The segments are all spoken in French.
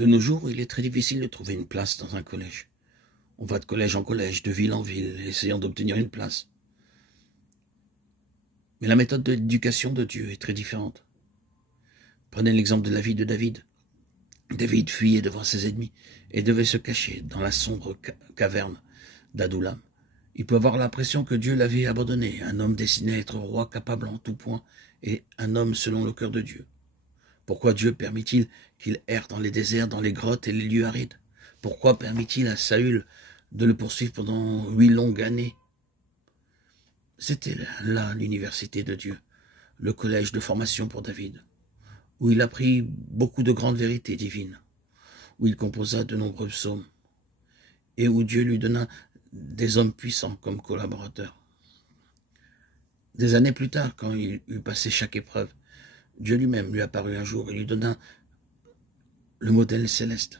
De nos jours, il est très difficile de trouver une place dans un collège. On va de collège en collège, de ville en ville, essayant d'obtenir une place. Mais la méthode d'éducation de Dieu est très différente. Prenez l'exemple de la vie de David. David fuyait devant ses ennemis et devait se cacher dans la sombre caverne d'Adoulam. Il peut avoir l'impression que Dieu l'avait abandonné, un homme destiné à être roi capable en tout point et un homme selon le cœur de Dieu. Pourquoi Dieu permit-il qu'il erre dans les déserts, dans les grottes et les lieux arides? Pourquoi permit-il à Saül de le poursuivre pendant 8 longues années? C'était là l'université de Dieu, le collège de formation pour David, où il apprit beaucoup de grandes vérités divines, où il composa de nombreux psaumes, et où Dieu lui donna des hommes puissants comme collaborateurs. Des années plus tard, quand il eut passé chaque épreuve, Dieu lui-même lui apparut un jour et lui donna le modèle céleste.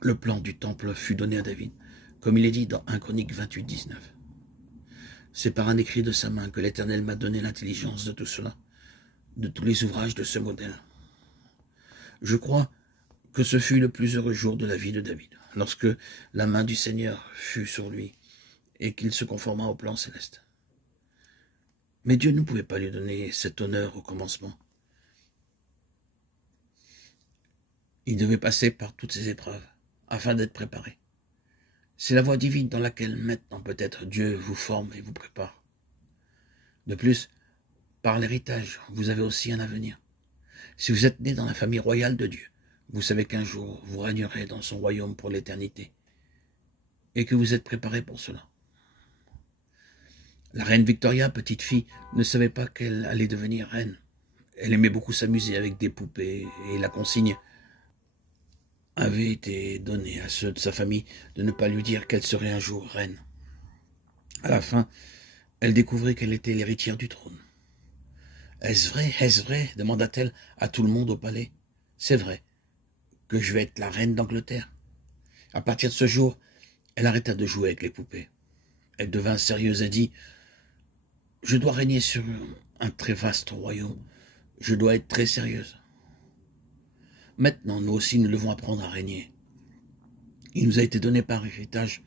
Le plan du temple fut donné à David, comme il est dit dans 1 Chronique 28, 19. C'est par un écrit de sa main que l'Éternel m'a donné l'intelligence de tout cela, de tous les ouvrages de ce modèle. Je crois que ce fut le plus heureux jour de la vie de David, lorsque la main du Seigneur fut sur lui et qu'il se conforma au plan céleste. Mais Dieu ne pouvait pas lui donner cet honneur au commencement. Il devait passer par toutes ces épreuves afin d'être préparé. C'est la voie divine dans laquelle maintenant peut-être Dieu vous forme et vous prépare. De plus, par l'héritage, vous avez aussi un avenir. Si vous êtes né dans la famille royale de Dieu, vous savez qu'un jour vous régnerez dans son royaume pour l'éternité et que vous êtes préparé pour cela. La reine Victoria, petite fille, ne savait pas qu'elle allait devenir reine. Elle aimait beaucoup s'amuser avec des poupées et la consigne avait été donnée à ceux de sa famille de ne pas lui dire qu'elle serait un jour reine. À la fin, elle découvrit qu'elle était l'héritière du trône. « Est-ce vrai, est-ce vrai ?» demanda-t-elle à tout le monde au palais. « C'est vrai que je vais être la reine d'Angleterre. » À partir de ce jour, elle arrêta de jouer avec les poupées. Elle devint sérieuse et dit « Je dois régner sur un très vaste royaume. Je dois être très sérieuse. » Maintenant, nous aussi, nous devons apprendre à régner. Il nous a été donné par héritage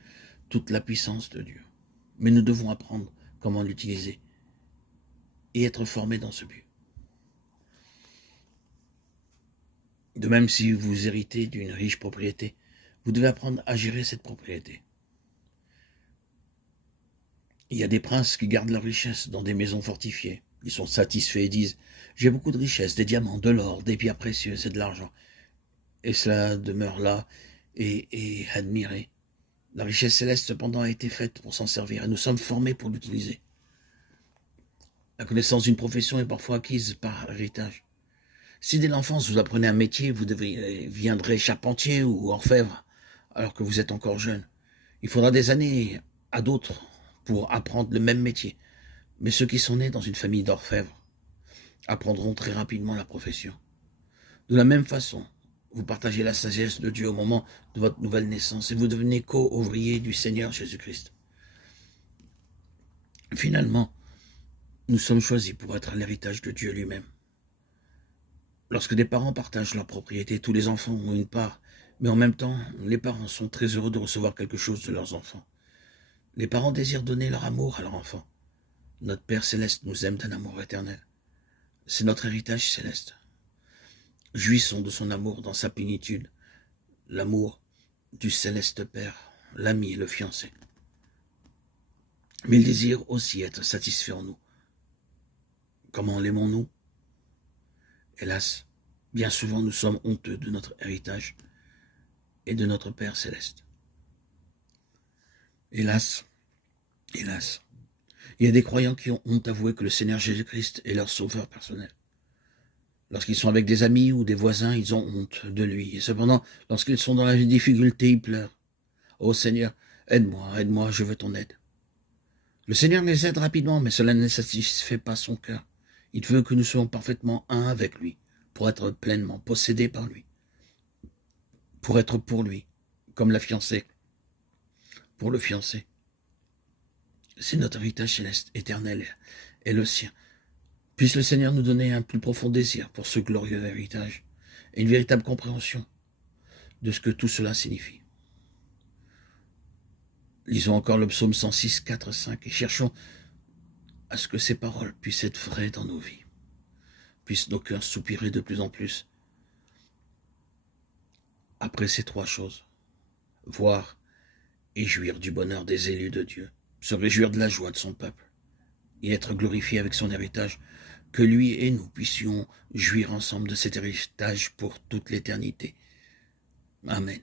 toute la puissance de Dieu. Mais nous devons apprendre comment l'utiliser et être formés dans ce but. De même, si vous héritez d'une riche propriété, vous devez apprendre à gérer cette propriété. Il y a des princes qui gardent leur richesse dans des maisons fortifiées. Ils sont satisfaits et disent « J'ai beaucoup de richesses, des diamants, de l'or, des pierres précieuses et de l'argent. » Et cela demeure là et admiré. La richesse céleste, cependant, a été faite pour s'en servir et nous sommes formés pour l'utiliser. La connaissance d'une profession est parfois acquise par héritage. Si dès l'enfance vous apprenez un métier, vous deviendrez charpentier ou orfèvre, alors que vous êtes encore jeune. Il faudra des années à d'autres pour apprendre le même métier. Mais ceux qui sont nés dans une famille d'orfèvres apprendront très rapidement la profession. De la même façon, vous partagez la sagesse de Dieu au moment de votre nouvelle naissance et vous devenez co-ouvrier du Seigneur Jésus-Christ. Finalement, nous sommes choisis pour être l'héritage de Dieu lui-même. Lorsque des parents partagent leur propriété, tous les enfants ont une part, mais en même temps, les parents sont très heureux de recevoir quelque chose de leurs enfants. Les parents désirent donner leur amour à leurs enfants. Notre Père céleste nous aime d'un amour éternel. C'est notre héritage céleste. Jouissons de son amour dans sa plénitude, l'amour du céleste Père, l'ami et le fiancé. Mais il désire aussi être satisfait en nous. Comment l'aimons-nous? Hélas, bien souvent nous sommes honteux de notre héritage et de notre Père céleste. Hélas, hélas, il y a des croyants qui ont honte d'avouer que le Seigneur Jésus-Christ est leur sauveur personnel. Lorsqu'ils sont avec des amis ou des voisins, ils ont honte de lui. Et cependant, lorsqu'ils sont dans la difficulté, ils pleurent. « Oh Seigneur, aide-moi, aide-moi, je veux ton aide. » Le Seigneur les aide rapidement, mais cela ne satisfait pas son cœur. Il veut que nous soyons parfaitement un avec lui, pour être pleinement possédés par lui, pour être pour lui, comme la fiancée, pour le fiancé. C'est notre héritage céleste, éternel, et le sien. Puisse le Seigneur nous donner un plus profond désir pour ce glorieux héritage, et une véritable compréhension. de ce que tout cela signifie. Lisons encore le psaume 106, 4, 5 et cherchons à ce que ces paroles puissent être vraies dans nos vies, puissent nos cœurs soupirer de plus en plus après ces trois choses: voir et jouir du bonheur des élus de Dieu, se réjouir de la joie de son peuple et être glorifié avec son héritage, que lui et nous puissions jouir ensemble de cet héritage pour toute l'éternité. Amen.